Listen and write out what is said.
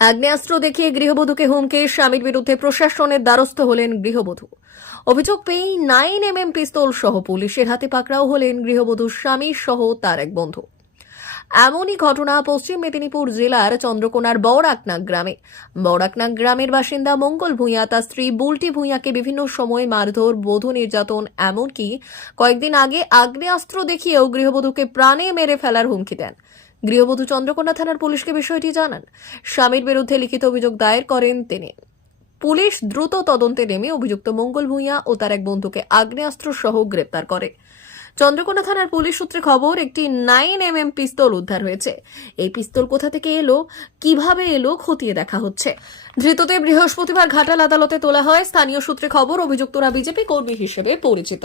আগ্নেয়াস্ত্র দেখিয়ে গৃহবধূকে হুমকে, স্বামীর বিরুদ্ধে প্রশাসনের দ্বারস্থ হলেন গৃহবধূ। অভিযোগ পেয়েই নাইন এম এম পিস্তল সহ পুলিশের হাতে পাকড়াও হলেন গৃহবধূর স্বামী সহ তার এক বন্ধু। এমনই ঘটনা পশ্চিম মেদিনীপুর জেলার চন্দ্রকোনার বড়াকনাক গ্রামে। বড়াকনাক গ্রামের বাসিন্দা মঙ্গল ভূঁইয়া তার স্ত্রী বুলটি ভূঁইয়াকে বিভিন্ন সময় মারধর, বধূ নির্যাতন, এমনকি কয়েকদিন আগে আগ্নেয়াস্ত্র দেখিয়েও গৃহবধূকে প্রাণে মেরে ফেলার হুমকি দেন। গৃহবধূ চন্দ্রকোনা থানার পুলিশকে বিষয়টি জানান। স্বামীর বিরুদ্ধে লিখিত অভিযোগ দায়ের করেন তিনি। পুলিশ দ্রুত তদন্তে নেমে অভিযুক্ত মঙ্গল ভূঁইয়া ও তার এক বন্ধুকে আগ্নেয়াস্ত্র সহ গ্রেপ্তার করে। চন্দ্রকোনা থানার পুলিশ সূত্রে খবর, একটি নাইন এম এম পিস্তল উদ্ধার হয়েছে। এই পিস্তল কোথা থেকে এলো, কীভাবে এলো, খতিয়ে দেখা হচ্ছে। ধৃততে বৃহস্পতিবার ঘাটাল আদালতে তোলা হয়। স্থানীয় সূত্রে খবর, অভিযুক্তরা বিজেপি কর্মী হিসেবে পরিচিত।